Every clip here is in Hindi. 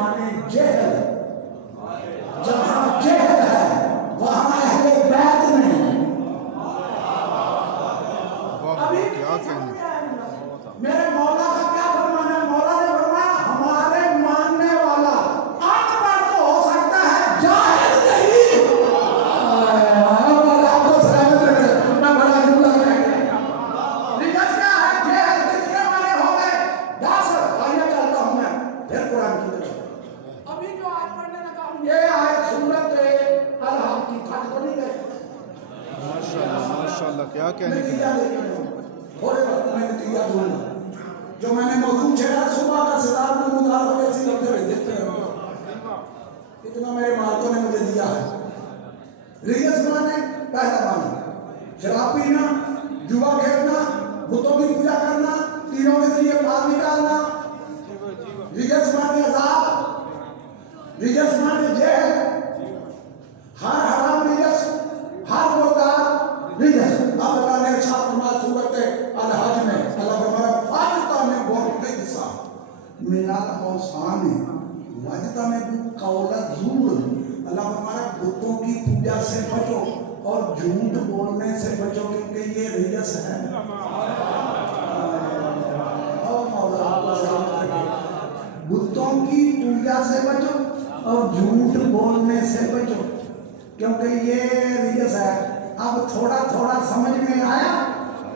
माने जेहल। जहां जेहल है वहां अहले बैत नहीं। अभी क्या कहने मेरे मौला का क्या फरमाना है? मौला ने फरमाया हमारे मानने वाला अकबर तो हो सकता है, जाहिल नहीं। मौला को सलामत रहे। मैं बड़ा जुमला कह रिजल्ट क्या है? जेहल कितने माने हो गए? 10। आइए चलता हूं मैं फिर कुरान की तरफ। अभी जो आज पढ़ने लगा हूं ये आयत सूरत अल-हक़ की खत तो नहीं गए। माशाल्लाह माशाल्लाह क्या कहने की नतीजा देखिए, थोड़े वक्त में नतीजा दूंगा। जो मैंने मौजूद छेड़ा सुबह का सितार में मुतार हो ऐसी लड़के भेज देते हैं। इतना मेरे मालिकों ने मुझे दिया है। रिजस माने पहला माने शराब पीना, जुआ खेलना, बुतों की पूजा करना, तीनों के जरिए माल निकालना। रिजस माने अजाब, रिजस माने जेल, हर हराम रिजस, हर मुर्दार रिजस। अल्लाह ने इरशाद फरमाया सूरत अल-हज में, अल्लाह फरमाया फाजिता में बहुत हिस्सा मिनाल औसान वाजिता में कौला ज़ूर। अल्लाह फरमाया बुतों की पूजा से बचो और झूठ बोलने से बचो क्योंकि ये रिजस है। और मौला आपको सलामत रखे। बुतों की पूजा से बचो और झूठ बोलने से बचो क्योंकि ये रिजस है। अब थोड़ा थोड़ा समझ में आया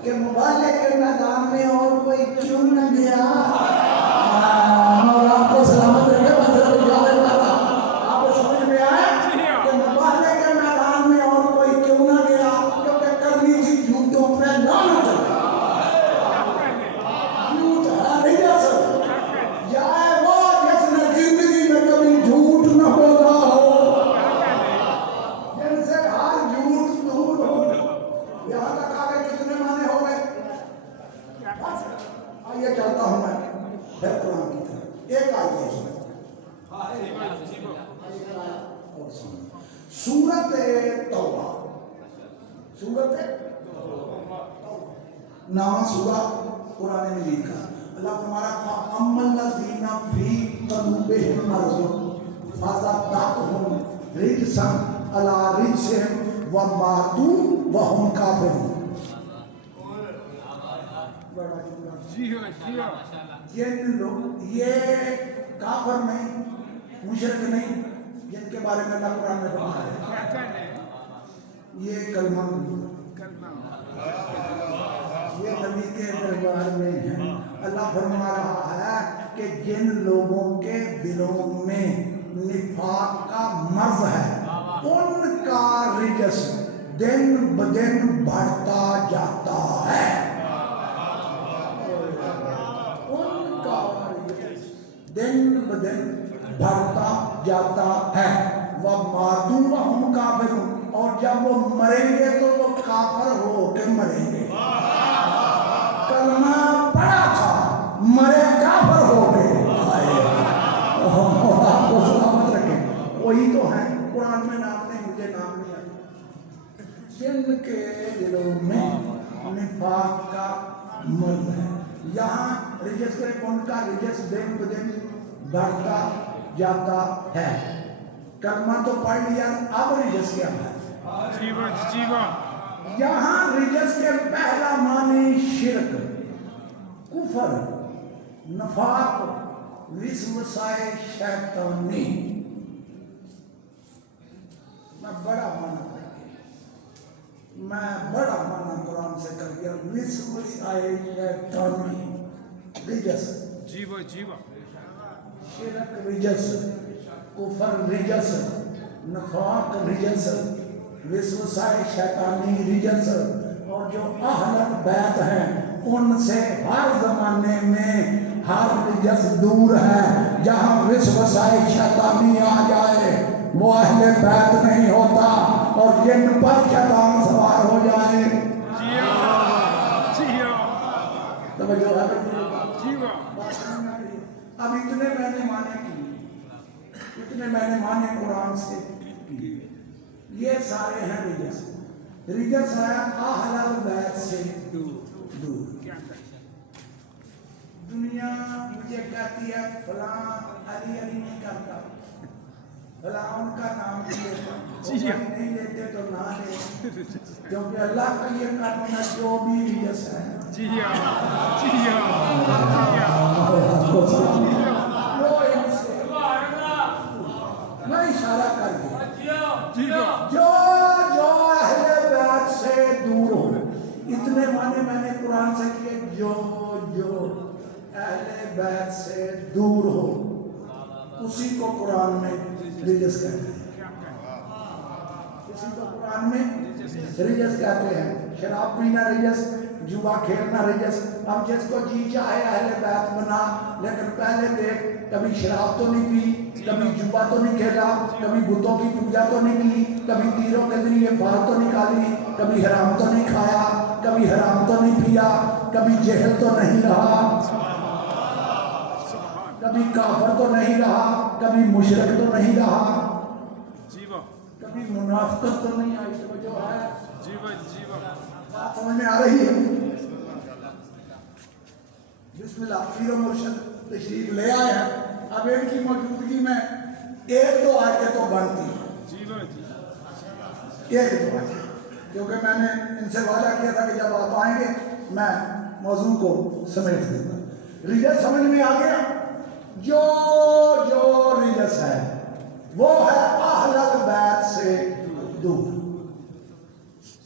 कि मुबाले के मैदान में और कोई क्यों न गया। और आपको सलामत रखे। आपको समझ में आया कि मुबाले के मैदान में और कोई क्यों न गया क्योंकि करनी थी झूठों पे लानत। झूठ है रिजस। जाए वो जिसने जिंदगी में कभी झूठ न बोला हो, जिनसे हर झूठ दूर हो। यहाँ तक आ गए कितने माने हो गए? आइए चलता हूं मैं फिर कुरान की तरफ। एक आयत है सूरत तौबा। सूरत नामा सूरा कुरान में लिखा। अल्लाह फरमाया अम्मल्लज़ीना फी क़ुलूबिहिम मरज़ फ़ज़ादतहुम रिजसन अला रिजसिहिम व मातू व हुम काफ़िरून। जिन लोग ये काफिर नहीं, मुशरिक नहीं, जिनके बारे में अल्लाह कुरान में फरमाया है ये कलमा ये नबी के दरबार में है। अल्लाह फरमा रहा है कि जिन लोगों के दिलों में निफाक का मर्ज है उनका रिजस दिन ब दिन बढ़ता जाता है। उनका रिजस दिन ब दिन बढ़ता जाता है। वह मातू हम काफिर, और जब वो मरेंगे तो वो काफिर हो के मरेंगे। कलमा पड़ा था, मरे काफिर हो गए। आपको सलामत रखे। वही तो है कुरान में नाम नहीं, मुझे नाम नहीं आता। जिनके दिलों में निफाक का मर्ज है। यहाँ रिजस के उनका रिजस दिन ब दिन बढ़ता जाता है। कलमा तो पढ़ लिया, अब रिजस क्या है? यहाँ रिजस के पहला मानी शिरक, कुफर, नफाक, विस्वसाए शैतानी। मैं बड़ा माना कुरान से कर दिया। विस्वसाए शैतानी रिजस, शिरक रिजस, कुफर रिजस, नफाक रिजस, विस्वसाए शैतानी रिजस। और जो अहल बैत हैं उनसे हर जमाने में हर रिजस दूर है। जहाँ विस्वसाए शैतानी आ जाए वो अहले बैत नहीं होता, और जिन पर शैतान सवार हो जाए तो जो है अब इतने मैंने माने कुरान से ये सारे हैं रिजस। रिजस है अहल बैत से दूर। दुनिया मुझे कहती है फलां अली अली नहीं करता, भला उनका नाम भी लेता, जी हाँ। नहीं लेते तो ना ले, क्योंकि अल्लाह का ये कानून है, जो भी रियस है जी हाँ, जी हाँ, वो इनसे मैं इशारा कर दिया, जी हाँ, जो जो अहले बैत से दूर हो, इतने माने मैंने कुरान से किए, जो जो अहले बैत से दूर हो उसी को कुरान में रिजस कहते हैं, उसी को कुरान में रिजस कहते हैं। शराब पीना रिजस, जुआ खेलना रिजस। अब जिसको जी चाहे अहले बैत बना, लेकिन पहले देख कभी शराब तो नहीं पी, कभी जुआ तो नहीं खेला, कभी बुतों की पूजा तो नहीं की, कभी तीरों के जरिए फाल तो निकाली, कभी हराम तो नहीं खाया, कभी हराम तो नहीं पिया, कभी जेहल तो नहीं रहा, कभी काफर तो नहीं रहा, कभी मुशरिक तो नहीं रहा, कभी मुनाफिकत तो नहीं आई। तो जो है बात समझ में आ रही है? बिस्मिल्लाह, पीर और मुर्शिद तशरीफ ले आए हैं। अब इनकी मौजूदगी में एक दो आयतें तो बनती हैं, एक दो आयतें, क्योंकि मैंने इनसे वादा किया था कि जब आप आएंगे मैं मौजू को समेट दूंगा। रिजस समझ में आ गया? जो जो रिजस है वो है अहले बैत से दूर।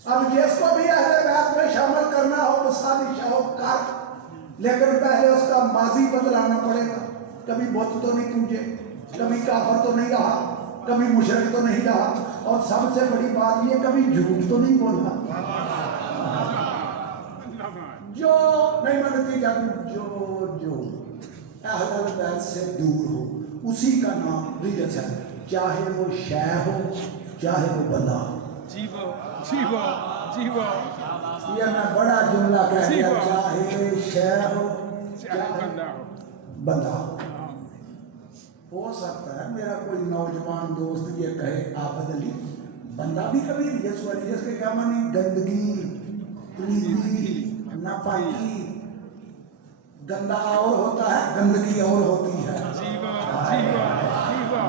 अब जिसको भी अहले बैत में शामिल करना हो तो साजिश हो कर, लेकिन पहले उसका माजी बदलाना पड़ेगा। कभी बुत तो नहीं पूजे, कभी काफर तो नहीं रहा, कभी मुशरिक तो नहीं रहा, और सबसे बड़ी बात ये कभी झूठ तो नहीं बोला। जो नहीं मनती जब जो जो अहले बैत से दूर हो उसी का नाम रिजस है, चाहे वो शय हो चाहे वो बंदा हो। ये मैं बड़ा जुमला कह दिया, चाहे शय हो चाहे बंदा हो सकता है मेरा कोई नौजवान दोस्त ये कहे आबद अली बंदा भी कभी रिजस हुआ। रिजस के क्या मानी? गंदगी, पलीदी, नापाकी। गंदा और होता है, गंदगी और होती है।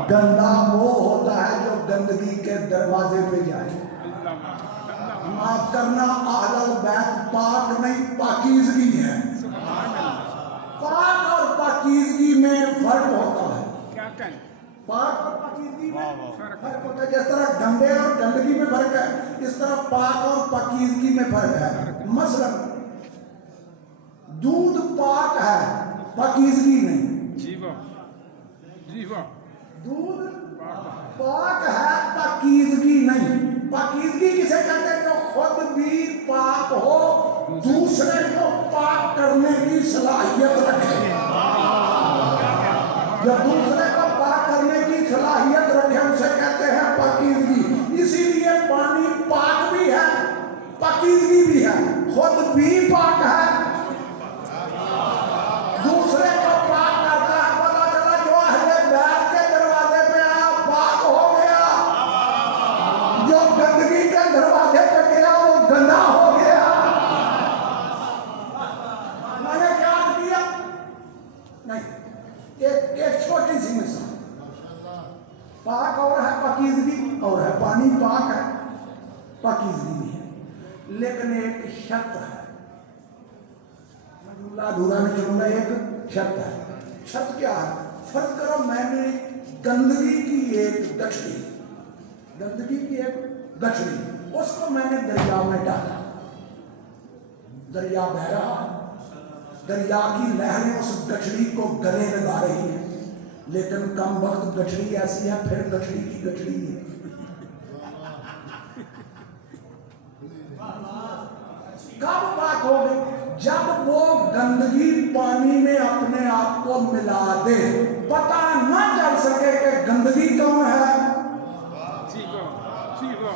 गंदा वो होता है जो गंदगी के दरवाजे पे जाए। माफ करना, अहले बैत पाक नहीं पाकीज़गी है। पाक और पाकीज़गी में फर्क होता है। पाक और पाकीज़गी में फर्क होता है। जिस तरह गंदे और गंदगी में फर्क है, इस तरह पाक और पाकीज़गी में फर्क है। मसलन दूध पाक है, पाकीज़गी नहीं। दूध पाक है, पाकीज़गी नहीं। पाकीज़गी किसे कहते हैं? जो खुद भी पाक हो, दूसरे को पाक करने की सलाहियत रखे। जो दूसरे को पाक करने की सलाहियत रखे उसे कहते हैं पाकीज़गी। इसीलिए पानी पाक भी है, पाकीज़गी भी है। खुद भी पाक है, दूसरे को पाक करता है। पता चला जो अहले बैत के दरवाजे पे आया पाक हो गया, जो गंदगी के दरवाजे पे गया वो गंदा हो गया। मैंने क्या किया? नहीं, एक छोटी सी मिसाल। पाक और है, पाकीज़गी और है। पानी पाक है, पाकीज़गी भी है, लेकिन एक शर्त है। अधूरा नहीं चलूंगा, एक शर्त है। शर्त क्या है? फर्ज करो मैंने गंदगी की एक गठरी उसको मैंने दरिया में डाला। दरिया बह रहा, दरिया की लहरें उस गठरी को गले लगा रही है, लेकिन कम वक्त गठरी ऐसी है, फिर गठरी की गठरी है। कब पाक हो गई? जब वो गंदगी पानी में अपने आप को मिला दे, पता न चल सके कि गंदगी कौन है,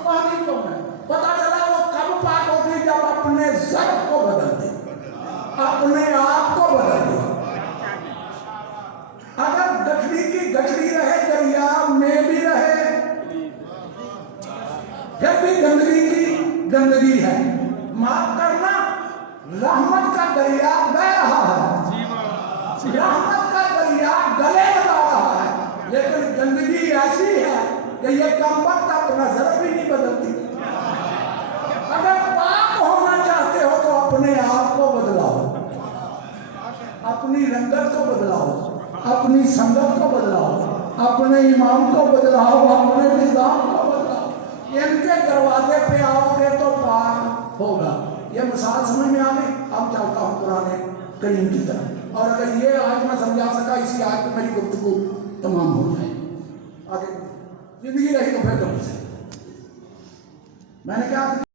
पानी कौन है। पता चला वो कब पाक होगी? जब अपने ज़र्फ को बदल दे, अपने आप को बदल दे। अगर गठरी की गठरी रहे, दरिया में भी रहे, फिर भी गंदगी की गंदगी है। माफ करना, रहमत का दरिया बह रहा है, रहमत का दरिया गले लगा रहा है, अपने आप को बदलाओ, अपनी रंगत को बदलाओ, अपनी संगत को बदलाओ, अपने इमाम को बदलाओ, अपने निजाम को बदलाओ। इनके दरवाजे पे आओगे तो पार होगा। ये मिसाल समझ में आ गई। अब चलता हूँ कुरान करीम की तरफ, और अगर ये आज मैं समझा सका इसी आज में मेरी गुफ्तगू तमाम हो जाए। आगे जिंदगी रही तो फिर कभी से मैंने क्या